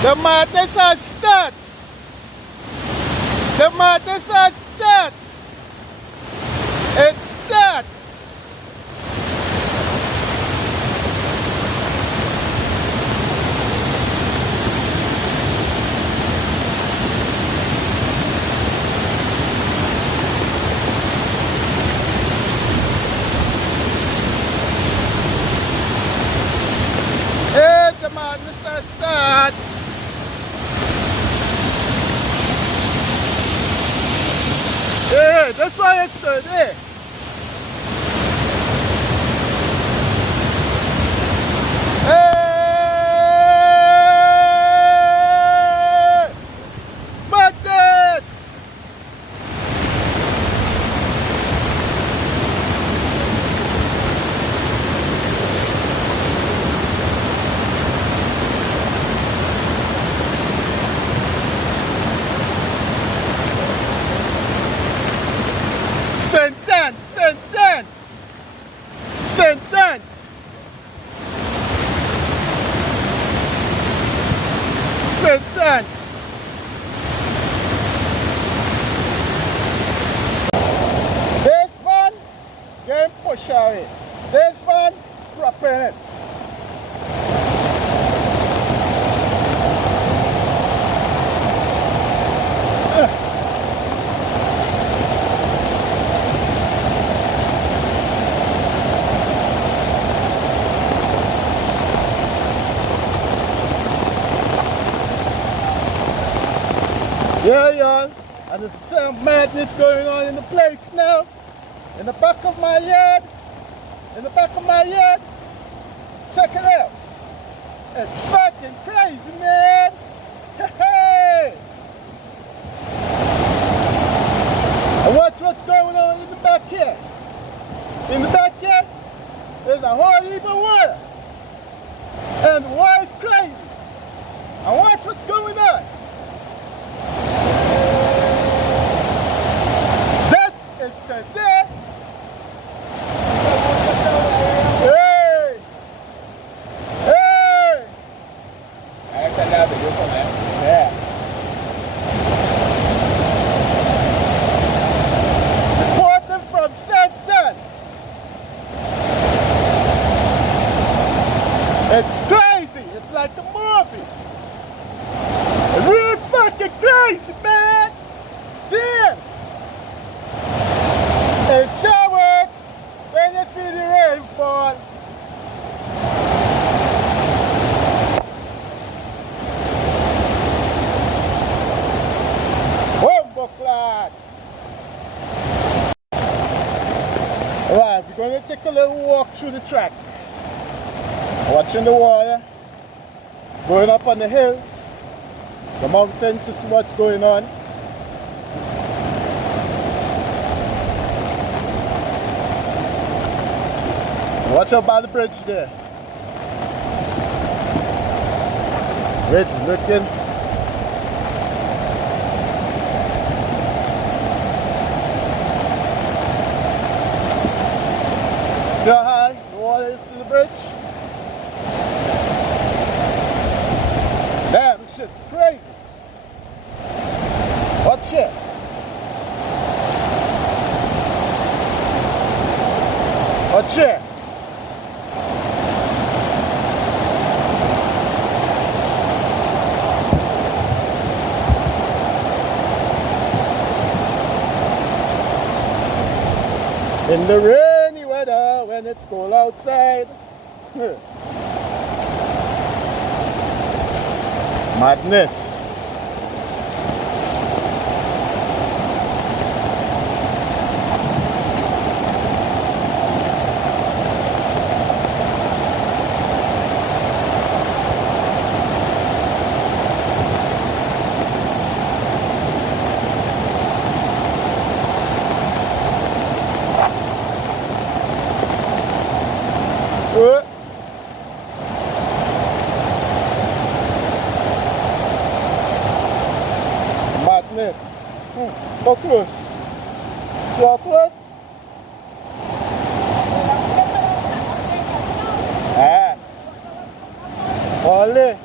The madness has started. The madness has started. It's started. Hey, the madness has started. Hey, that's why it's good, eh? Hey! Madness! Sentence! Sentence! Sentence! Sentence! This one, game push away. This one, proper it. Yeah, y'all, and there's some madness going on in the place now. In the back of my yard. In the back of my yard. Check it out. It's fucking crazy, man. Hey! And watch what's going on in the back here. In the back here, there's a whole heap of water. And the water's crazy. And watch what's going on. It's today. Hey! Hey! Yeah. Reporting from Centon. It's crazy. It's like a movie. It's really fucking crazy, man. Damn. It sure works when you see the rain fall. Whoa, lad. Alright, we're going to take a little walk through the track. Watching the water, going up on the hills, the mountains to see what's going on. Watch out by the bridge there. Bridge looking. See how high the water is to the bridge? Damn, this shit's crazy. Watch it. Watch it. In the rainy weather when it's cold outside. Madness. Madness. So close. See how close? Ah. Olé.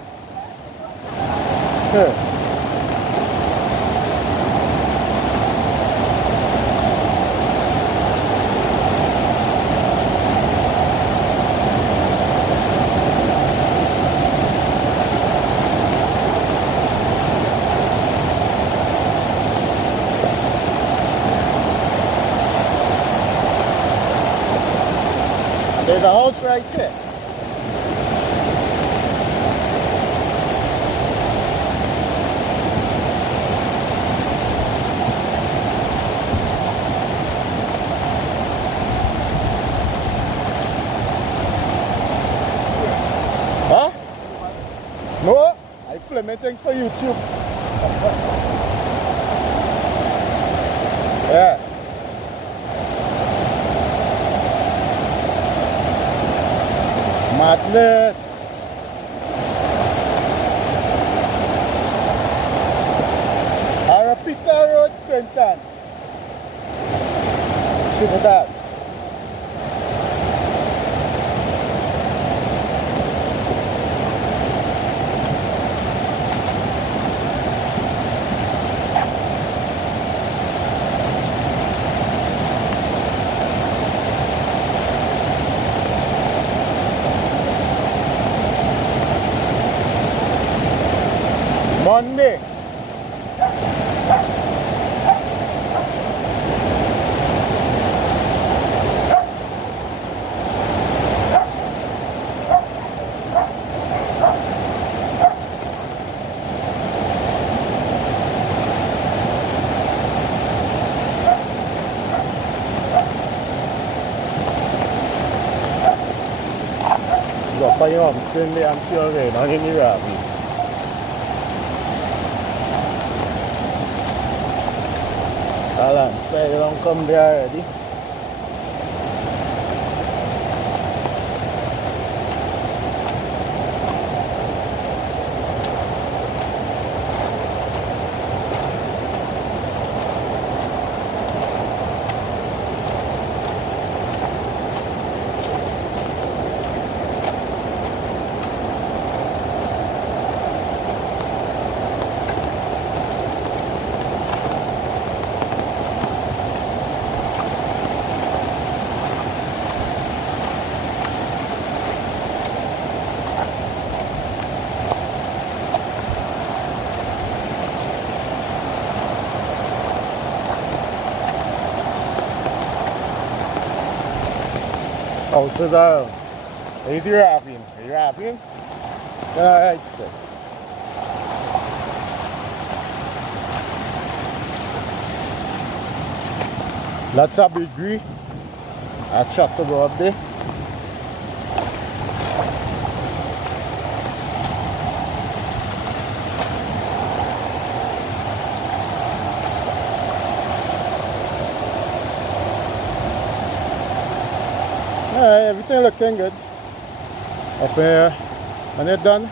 There's a house right here. Huh? No, I film anything for YouTube. Yeah. Madness. Arapita Road sentence. Should that. Monday. Got pa yung hindi ang siya rin, ang hinirabi. Alan, stay don't come there already. Oh, so down. Are you rapping? Are you rapping? Alright, still. Lots of degree. I chat to go up there. Alright, everything looking good. Up here. When you're done,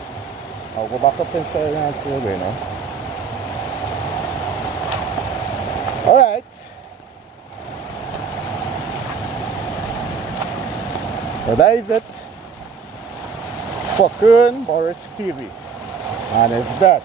I'll go back up inside and see you now. Alright. So that is it. Fucking Boris TV. And it's that.